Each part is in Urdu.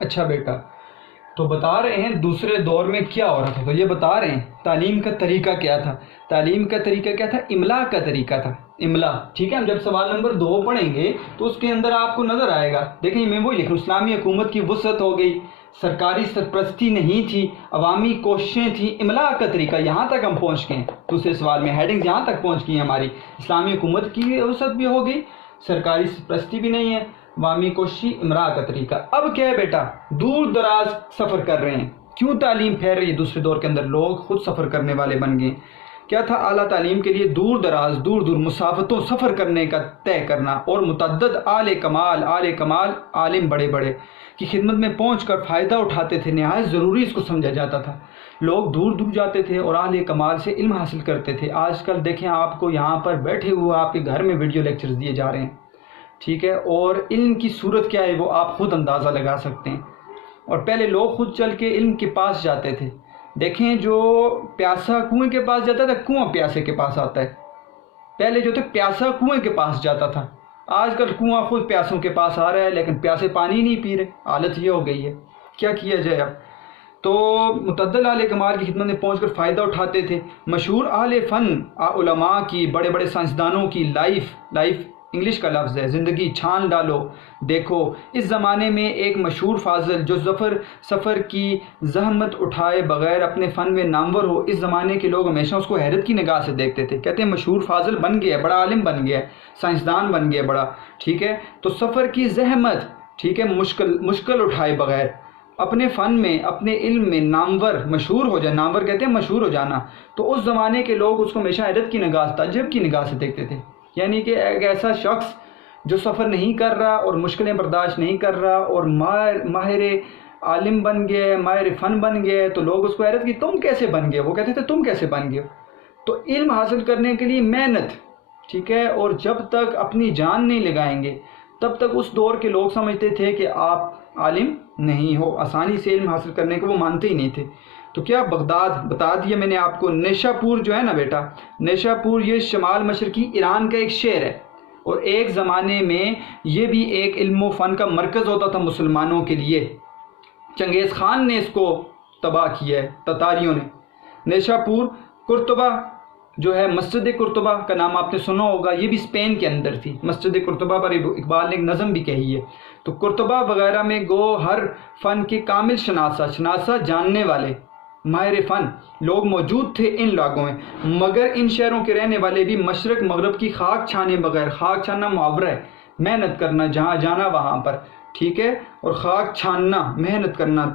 اچھا بیٹا، تو بتا رہے ہیں دوسرے دور میں کیا ہو رہا تھا، تو یہ بتا رہے ہیں تعلیم کا طریقہ کیا تھا۔ تعلیم کا طریقہ کیا تھا؟ املا کا طریقہ تھا، املا، ٹھیک ہے۔ ہم جب سوال نمبر 2 پڑھیں گے تو اس کے اندر آپ کو نظر آئے گا، دیکھیں میں وہی لکھ رہا ہوں، اسلامی حکومت کی وسعت ہو گئی، سرکاری سرپرستی نہیں تھی، عوامی کوششیں تھیں، املا کا طریقہ، یہاں تک ہم پہنچ گئے ہیں۔ دوسرے سوال میں ہیڈنگز یہاں تک پہنچ گئی ہیں ہماری، اسلامی حکومت کی وسعت بھی ہو گئی، سرکاری سرپرستی بھی نہیں ہے، عوامی کوشش، املا کا طریقہ۔ اب کیا ہے بیٹا؟ دور دراز سفر کر رہے ہیں، کیوں تعلیم پھیل رہی ہے دوسرے دور کے اندر؟ لوگ خود سفر کرنے والے بن گئے۔ کیا تھا؟ اعلیٰ تعلیم کے لیے دور دراز دور مسافتوں سفر کرنے کا طے کرنا، اور متعدد کمال عالم بڑے بڑے کی خدمت میں پہنچ کر فائدہ اٹھاتے تھے، نہایت ضروری اس کو سمجھا جاتا تھا۔ لوگ دور دور جاتے تھے اور اعلی کمال سے علم حاصل کرتے تھے۔ آج کل دیکھیں آپ کو یہاں پر بیٹھے ہوئے آپ کے گھر میں ویڈیو لیکچرز دیے جا رہے ہیں، ٹھیک ہے، اور علم کی صورت کیا ہے وہ آپ خود اندازہ لگا سکتے ہیں۔ اور پہلے لوگ خود چل کے علم کے پاس جاتے تھے۔ دیکھیں جو پیاسا کنویں کے پاس جاتا تھا، کنواں پیاسے کے پاس آتا ہے۔ پہلے جو تھے پیاسا کنویں کے پاس جاتا تھا، آج کل کنواں خود پیاسوں کے پاس آ رہا ہے، لیکن پیاسے پانی نہیں پی رہے۔ حالت یہ ہو گئی ہے، کیا کیا جائے اب؟ تو متعدد اعلی کمال کی خدمت میں پہنچ کر فائدہ اٹھاتے تھے۔ مشہور اہل فن علماء کی، بڑے بڑے سائنسدانوں کی لائف انگلش کا لفظ ہے، زندگی چھان ڈالو دیکھو۔ اس زمانے میں ایک مشہور فاضل جو سفر کی زحمت اٹھائے بغیر اپنے فن میں نامور ہو، اس زمانے کے لوگ ہمیشہ اس کو حیرت کی نگاہ سے دیکھتے تھے۔ کہتے ہیں مشہور فاضل بن گیا، بڑا عالم بن گیا، سائنسدان بن گیا بڑا، ٹھیک ہے۔ تو سفر کی زحمت، ٹھیک ہے، مشکل اٹھائے بغیر اپنے فن میں، اپنے علم میں نامور، مشہور ہو جائے، نامور کہتے ہیں مشہور ہو جانا، تو اس زمانے کے لوگ اس کو ہمیشہ حیرت کی نگاہ، تعجب کی نگاہ سے دیکھتے تھے۔ یعنی کہ ایک ایسا شخص جو سفر نہیں کر رہا اور مشکلیں برداشت نہیں کر رہا اور ماہر عالم بن گئے، ماہر فن بن گئے، تو لوگ اس کو حیرت کی تم کیسے بن گئے؟ وہ کہتے تھے تم کیسے بن گئے؟ تو علم حاصل کرنے کے لیے محنت، ٹھیک ہے، اور جب تک اپنی جان نہیں لگائیں گے تب تک اس دور کے لوگ سمجھتے تھے کہ آپ عالم نہیں ہو، آسانی سے علم حاصل کرنے کو وہ مانتے ہی نہیں تھے۔ تو کیا بغداد بتا دیا میں نے آپ کو، نیشا پور جو ہے نا بیٹا، نیشا پور یہ شمال مشرقی ایران کا ایک شہر ہے، اور ایک زمانے میں یہ بھی ایک علم و فن کا مرکز ہوتا تھا مسلمانوں کے لیے۔ چنگیز خان نے اس کو تباہ کیا ہے، تتاریوں نے۔ نیشا پور، قرطبہ جو ہے، مسجد قرطبہ کا نام آپ نے سنا ہوگا، یہ بھی اسپین کے اندر تھی۔ مسجد قرطبہ پر اقبال نے ایک نظم بھی کہی ہے۔ تو قرطبہ وغیرہ میں گو ہر فن کے کامل شناسہ جاننے والے ماہر فن لوگ موجود تھے ان علاقوں میں، مگر ان شہروں کے رہنے والے بھی مشرق مغرب کی خاک چھانے بغیر، خاک چھاننا محاورہ ہے، محنت کرنا، جہاں جانا وہاں پر، ٹھیک ہے، اور خاک چھاننا، محنت کرنا،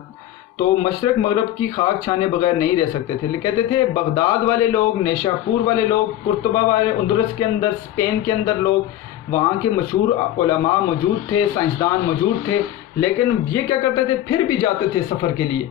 تو مشرق مغرب کی خاک چھانے بغیر نہیں رہ سکتے تھے۔ کہتے تھے بغداد والے لوگ، نیشا پور والے لوگ، قرطبہ والے، اندلس کے اندر، اسپین کے اندر لوگ، وہاں کے مشہور علماء موجود تھے، سائنسدان موجود تھے، لیکن یہ کیا کرتے تھے؟ پھر بھی جاتے تھے سفر کے لیے،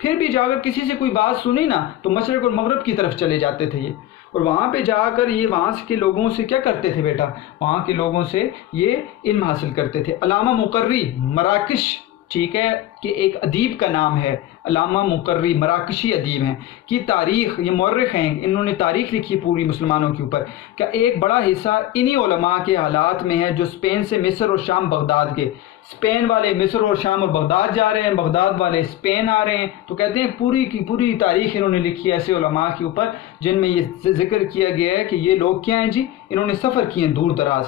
پھر بھی جا کر کسی سے کوئی بات سنی نا تو مشرق اور مغرب کی طرف چلے جاتے تھے یہ، اور وہاں پہ جا کر یہ وہاں کے لوگوں سے کیا کرتے تھے بیٹا؟ وہاں کے لوگوں سے یہ علم حاصل کرتے تھے۔ علامہ مقری مراکش، ٹھیک ہے، کہ ایک ادیب کا نام ہے علامہ مقری، مراکشی ادیب ہیں، کی تاریخ، یہ مورخ ہیں، انہوں نے تاریخ لکھی پوری مسلمانوں کے اوپر، کہ ایک بڑا حصہ انہی علماء کے حالات میں ہے جو اسپین سے مصر اور شام بغداد کے، اسپین والے مصر اور شام اور بغداد جا رہے ہیں، بغداد والے اسپین آ رہے ہیں، تو کہتے ہیں پوری کی پوری تاریخ انہوں نے لکھی ہے ایسے علماء کے اوپر جن میں یہ ذکر کیا گیا ہے کہ یہ لوگ کیا ہیں جی، انہوں نے سفر کیے ہیں دور دراز،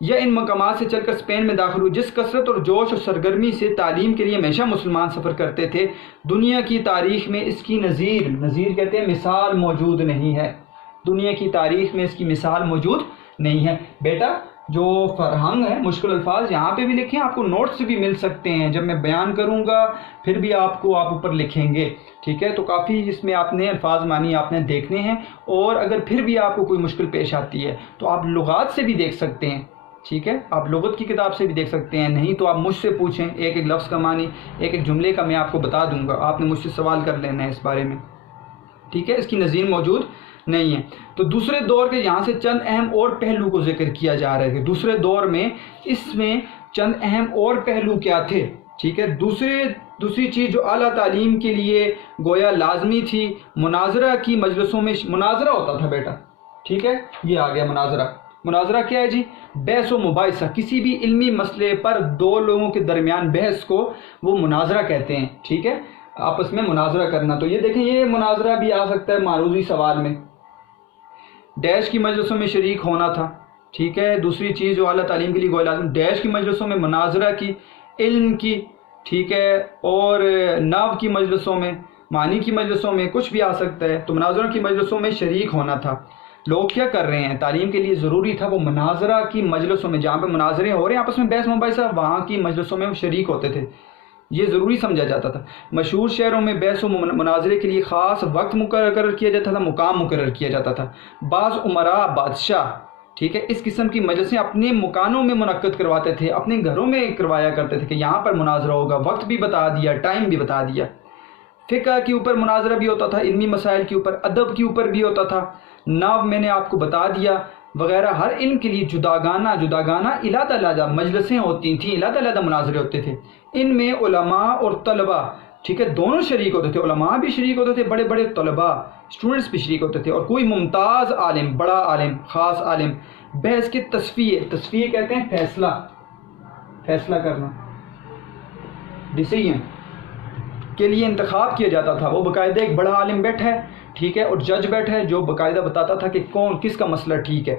یا ان مقامات سے چل کر اسپین میں داخل ہوئے۔ جس کثرت اور جوش اور سرگرمی سے تعلیم کے لیے ہمیشہ مسلمان سفر کرتے تھے، دنیا کی تاریخ میں اس کی نظیر کہتے ہیں مثال موجود نہیں ہے، دنیا کی تاریخ میں اس کی مثال موجود نہیں ہے۔ بیٹا جو فرہنگ ہے، مشکل الفاظ یہاں پہ بھی لکھیں، آپ کو نوٹس بھی مل سکتے ہیں، جب میں بیان کروں گا پھر بھی آپ اوپر لکھیں گے، ٹھیک ہے، تو کافی اس میں آپ نے الفاظ معنی آپ نے دیکھنے ہیں، اور اگر پھر بھی آپ کو کوئی مشکل پیش آتی ہے تو آپ لغات سے بھی دیکھ سکتے ہیں، ٹھیک ہے، آپ لغت کی کتاب سے بھی دیکھ سکتے ہیں، نہیں تو آپ مجھ سے پوچھیں، ایک ایک لفظ کا معنی، ایک ایک جملے کا میں آپ کو بتا دوں گا، آپ نے مجھ سے سوال کر لینا ہے اس بارے میں، ٹھیک ہے، اس کی نظیر موجود نہیں ہے۔ تو دوسرے دور کے یہاں سے چند اہم اور پہلو کو ذکر کیا جا رہا ہے کہ دوسرے دور میں اس میں چند اہم اور پہلو کیا تھے، ٹھیک ہے۔ دوسری چیز جو اعلیٰ تعلیم کے لیے گویا لازمی تھی، مناظرہ کی مجلسوں میں مناظرہ ہوتا تھا بیٹا، ٹھیک ہے، یہ آ گیا مناظرہ، مناظرہ کیا ہے جی؟ بحث و مباحثہ، کسی بھی علمی مسئلے پر دو لوگوں کے درمیان بحث کو وہ مناظرہ کہتے ہیں، ٹھیک ہے، آپس میں مناظرہ کرنا۔ تو یہ دیکھیں، یہ مناظرہ بھی آ سکتا ہے معروضی سوال میں۔ ڈیش کی مجلسوں میں شریک ہونا تھا، ٹھیک ہے، دوسری چیز جو اعلیٰ تعلیم کے لیے گویا لازم، ڈیش کی مجلسوں میں مناظرہ کی، علم کی، ٹھیک ہے، اور نحو کی مجلسوں میں، معنی کی مجلسوں میں کچھ بھی آ سکتا ہے۔ تو مناظرہ کی مجلسوں میں شریک ہونا تھا۔ لوگ کیا کر رہے ہیں؟ تعلیم کے لیے ضروری تھا وہ مناظرہ کی مجلسوں میں، جہاں پہ مناظرے ہو رہے ہیں آپس میں بحث مباحثہ، وہاں کی مجلسوں میں وہ شریک ہوتے تھے، یہ ضروری سمجھا جاتا تھا۔ مشہور شہروں میں بحث و مناظرے کے لیے خاص وقت مقرر کیا جاتا تھا، مقام مقرر کیا جاتا تھا۔ بعض عمراء، بادشاہ، ٹھیک ہے، اس قسم کی مجلسیں اپنے مکانوں میں منعقد کرواتے تھے، اپنے گھروں میں کروایا کرتے تھے کہ یہاں پر مناظرہ ہوگا، وقت بھی بتا دیا، ٹائم بھی بتا دیا۔ فقہ کے اوپر مناظرہ بھی ہوتا تھا، علمی مسائل کے اوپر، ادب کے اوپر بھی ہوتا تھا، نحو میں نے آپ کو بتا دیا وغیرہ۔ ہر علم کے لیے جداگانہ علیحدہ علیحدہ مجلسیں ہوتی تھیں، علیحدہ علیحدہ مناظرے ہوتے تھے۔ ان میں علماء اور طلباء، ٹھیک ہے، دونوں شریک ہوتے تھے، علماء بھی شریک ہوتے تھے، بڑے بڑے طلباء، اسٹوڈنٹس بھی شریک ہوتے تھے، اور کوئی ممتاز عالم، بڑا عالم، خاص عالم بحث کے تصفیہ کہتے ہیں فیصلہ کرنا، ڈیسیژن کے لیے انتخاب کیا جاتا تھا۔ وہ باقاعدہ ایک بڑا عالم بیٹھا ہے، ٹھیک ہے، اور جج بیٹھا ہے جو باقاعدہ بتاتا تھا کہ کون کس کا مسئلہ ٹھیک ہے۔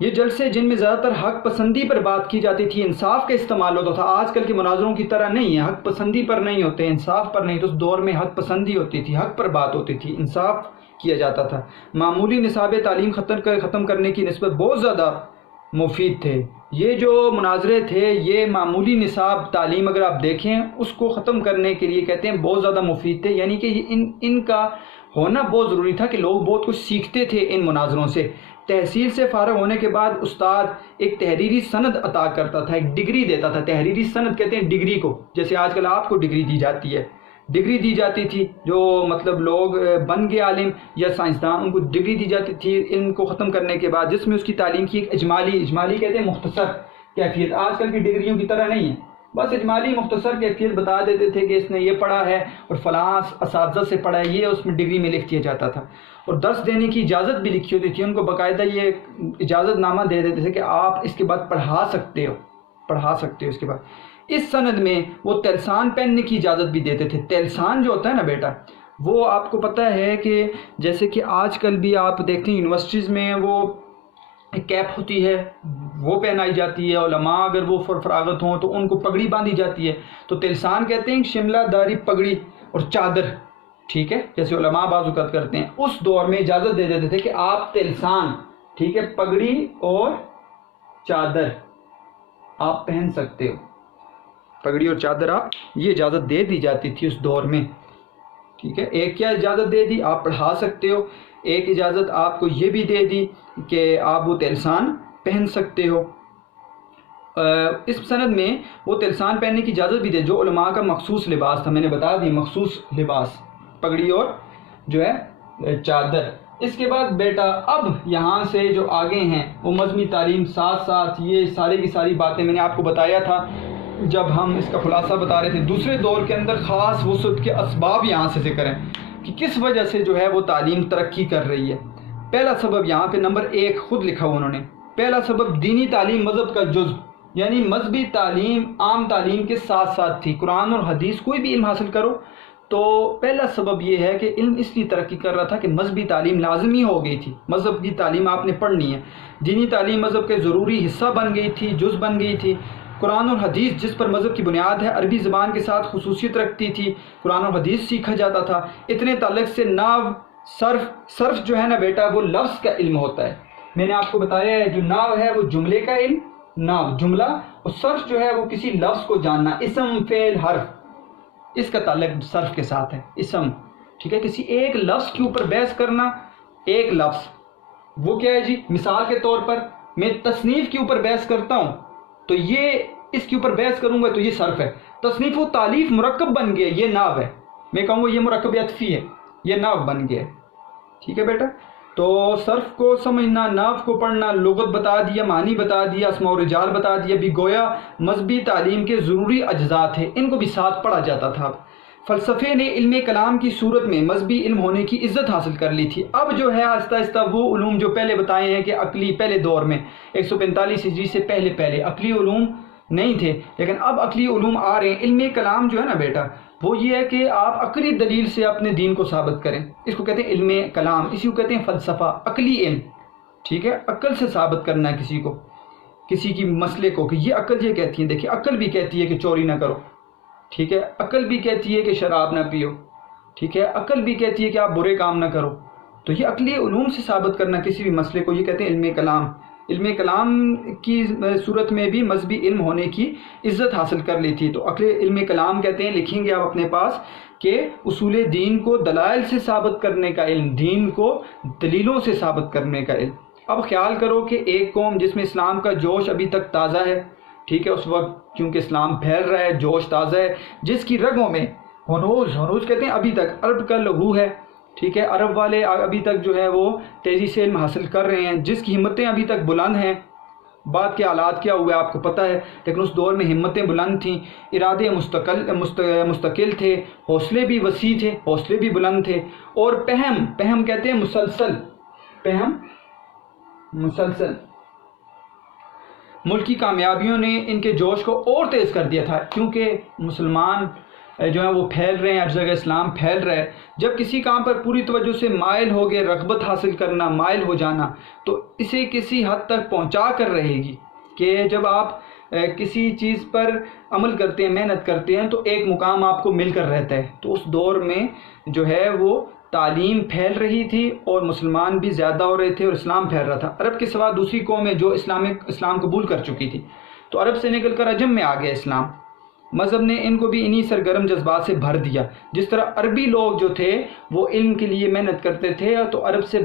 یہ جلسے جن میں زیادہ تر حق پسندی پر بات کی جاتی تھی، انصاف کا استعمال ہوتا تھا۔ آج کل کے مناظروں کی طرح نہیں ہے، حق پسندی پر نہیں ہوتے، انصاف پر نہیں۔ تو اس دور میں حق پسندی ہوتی تھی، حق پر بات ہوتی تھی، انصاف کیا جاتا تھا۔ معمولی نصاب تعلیم ختم کرنے کی نسبت بہت زیادہ مفید تھے۔ یہ جو مناظرے تھے، یہ معمولی نصاب تعلیم اگر آپ دیکھیں اس کو ختم کرنے کے لیے کہتے ہیں بہت زیادہ مفید تھے، یعنی کہ ان کا ہونا بہت ضروری تھا کہ لوگ بہت کچھ سیکھتے تھے ان مناظروں سے۔ تحصیل سے فارغ ہونے کے بعد استاد ایک تحریری سند عطا کرتا تھا، ایک ڈگری دیتا تھا۔ تحریری سند کہتے ہیں ڈگری کو، جیسے آج کل آپ کو ڈگری دی جاتی ہے، ڈگری دی جاتی تھی، جو مطلب لوگ بن گئے عالم یا سائنسدان، ان کو ڈگری دی جاتی تھی علم کو ختم کرنے کے بعد، جس میں اس کی تعلیم کی ایک اجمالی کہتے ہیں مختصر کیفیت، آج کل کی ڈگریوں کی طرح نہیں ہے، بس اجمالی مختصر کیفیت بتا دیتے تھے کہ اس نے یہ پڑھا ہے اور فلاں اساتذہ سے پڑھا ہے، یہ اس میں ڈگری میں لکھ دیا جاتا تھا۔ اور درس دینے کی اجازت بھی لکھی ہوتی تھی، ان کو باقاعدہ یہ اجازت نامہ دے دیتے تھے کہ آپ اس کے بعد پڑھا سکتے ہو اس کے بعد۔ اس سند میں وہ تلسان پہننے کی اجازت بھی دیتے تھے۔ تلسان جو ہوتا ہے نا بیٹا، وہ آپ کو پتہ ہے کہ جیسے کہ آج کل بھی آپ دیکھتے ہیں یونیورسٹیز میں وہ ایک کیپ ہوتی ہے، وہ پہنائی جاتی ہے، علماء اگر وہ فراغت ہوں تو ان کو پگڑی باندھی جاتی ہے، تو تلسان کہتے ہیں شملہ داری پگڑی اور چادر، ٹھیک ہے، جیسے علماء بعض اوقات کرتے ہیں۔ اس دور میں اجازت دے دیتے تھے کہ آپ تلسان، ٹھیک ہے، پگڑی اور چادر آپ پہن سکتے ہو، پگڑی اور چادر آپ، یہ اجازت دے دی جاتی تھی اس دور میں، ٹھیک ہے۔ ایک کیا اجازت دے دی؟ آپ پڑھا سکتے ہو۔ ایک اجازت آپ کو یہ بھی دے دی کہ آپ وہ تلسان پہن سکتے ہو۔ اس سند میں وہ تلسان پہننے کی اجازت بھی دے جو علماء کا مخصوص لباس تھا، میں نے بتا دی مخصوص لباس، پگڑی اور جو ہے چادر۔ اس کے بعد بیٹا اب یہاں سے جو آگے ہیں وہ مذہبی تعلیم، ساتھ ساتھ یہ ساری کی ساری باتیں میں نے آپ کو بتایا تھا جب ہم اس کا خلاصہ بتا رہے تھے۔ دوسرے دور کے اندر خاص وسعت کے اسباب یہاں سے ذکر ہیں کہ کس وجہ سے جو ہے وہ تعلیم ترقی کر رہی ہے۔ پہلا سبب یہاں پہ نمبر 1 خود لکھا ہوا انہوں نے، پہلا سبب دینی تعلیم مذہب کا جزء، یعنی مذہبی تعلیم عام تعلیم کے ساتھ ساتھ تھی۔ قرآن اور حدیث کوئی بھی علم حاصل کرو تو پہلا سبب یہ ہے کہ علم اس لیے ترقی کر رہا تھا کہ مذہبی تعلیم لازمی ہو گئی تھی، مذہب کی تعلیم آپ نے پڑھنی ہے۔ دینی تعلیم مذہب کے ضروری حصہ بن گئی تھی، جز بن گئی تھی۔ قرآن اور حدیث جس پر مذہب کی بنیاد ہے، عربی زبان کے ساتھ خصوصیت رکھتی تھی، قرآن اور حدیث سیکھا جاتا تھا۔ اتنے تعلق سے نحو، صرف جو ہے نا بیٹا وہ لفظ کا علم ہوتا ہے۔ میں نے آپ کو بتایا ہے جو نحو ہے وہ جملے کا علم، نحو جملہ، اور صرف جو ہے وہ کسی لفظ کو جاننا، اسم، فعل، حرف، اس کا تعلق صرف کے ساتھ ہے، اسم، ٹھیک ہے، کسی ایک لفظ کے اوپر بحث کرنا، ایک لفظ، وہ کیا ہے جی؟ مثال کے طور پر میں تصنیف کے اوپر بحث کرتا ہوں تو یہ اس کے اوپر بحث کروں گا تو یہ صرف ہے۔ تصنیف و تالیف مرکب بن گیا، یہ نحو ہے، میں کہوں گا یہ مرکب عطفی ہے، یہ نحو بن گیا، ٹھیک ہے بیٹا۔ تو صرف کو سمجھنا، نحو کو پڑھنا، لغت بتا دیا، معنی بتا دیا، اسماء و رجال بتا دیا، بھی گویا مذہبی تعلیم کے ضروری اجزاء تھے، ان کو بھی ساتھ پڑھا جاتا تھا۔ فلسفے نے علم کلام کی صورت میں مذہبی علم ہونے کی عزت حاصل کر لی تھی۔ اب جو ہے آہستہ آہستہ وہ علوم جو پہلے بتائے ہیں کہ عقلی پہلے دور میں 145 ہجری سے پہلے عقلی علوم نہیں تھے، لیکن اب عقلی علوم آ رہے ہیں۔ علم کلام جو ہے نا بیٹا، وہ یہ ہے کہ آپ عقلی دلیل سے اپنے دین کو ثابت کریں، اس کو کہتے ہیں علم کلام، اسی کو کہتے ہیں فلسفہ، عقلی علم، ٹھیک ہے، عقل سے ثابت کرنا ہے کسی کی مسئلے کو کہ یہ عقل یہ کہتی ہے۔ دیکھیے عقل بھی کہتی ہے کہ چوری نہ کرو، ٹھیک ہے، عقل بھی کہتی ہے کہ شراب نہ پیو، ٹھیک ہے، عقل بھی کہتی ہے کہ آپ برے کام نہ کرو۔ تو یہ عقلی علوم سے ثابت کرنا کسی بھی مسئلے کو، یہ کہتے ہیں علم کلام۔ علم کلام کی صورت میں بھی مذہبی علم ہونے کی عزت حاصل کر لی تھی۔ تو عقل علم کلام کہتے ہیں، لکھیں گے آپ اپنے پاس، کہ اصول دین کو دلائل سے ثابت کرنے کا علم، دین کو دلیلوں سے ثابت کرنے کا علم۔ اب خیال کرو کہ ایک قوم جس میں اسلام کا جوش ابھی تک تازہ ہے، ٹھیک ہے، اس وقت کیونکہ اسلام پھیل رہا ہے، جوش تازہ ہے، جس کی رگوں میں ہنوز کہتے ہیں ابھی تک عرب کا لہو ہے، ٹھیک ہے، عرب والے ابھی تک جو ہے وہ تیزی سے علم حاصل کر رہے ہیں، جس کی ہمتیں ابھی تک بلند ہیں۔ بعد کے حالات کیا ہوئے آپ کو پتہ ہے، لیکن اس دور میں ہمتیں بلند تھیں، ارادے مستقل تھے، حوصلے بھی وسیع تھے، حوصلے بھی بلند تھے، اور پہم کہتے ہیں مسلسل ملکی کامیابیوں نے ان کے جوش کو اور تیز کر دیا تھا، کیونکہ مسلمان جو ہیں وہ پھیل رہے ہیں، ہر جگہ اسلام پھیل رہا ہے۔ جب کسی کام پر پوری توجہ سے مائل ہو گئے، رغبت حاصل کرنا، مائل ہو جانا، تو اسے کسی حد تک پہنچا کر رہے گی کہ جب آپ کسی چیز پر عمل کرتے ہیں، محنت کرتے ہیں، تو ایک مقام آپ کو مل کر رہتا ہے۔ تو اس دور میں جو ہے وہ تعلیم پھیل رہی تھی اور مسلمان بھی زیادہ ہو رہے تھے اور اسلام پھیل رہا تھا۔ عرب کے سوا دوسری قومیں جو اسلام قبول کر چکی تھی، تو عرب سے نکل کر عجم میں آ گیا اسلام۔ مذہب نے ان کو بھی انہی سرگرم جذبات سے بھر دیا۔ جس طرح عربی لوگ جو تھے وہ علم کے لیے محنت کرتے تھے، تو عرب سے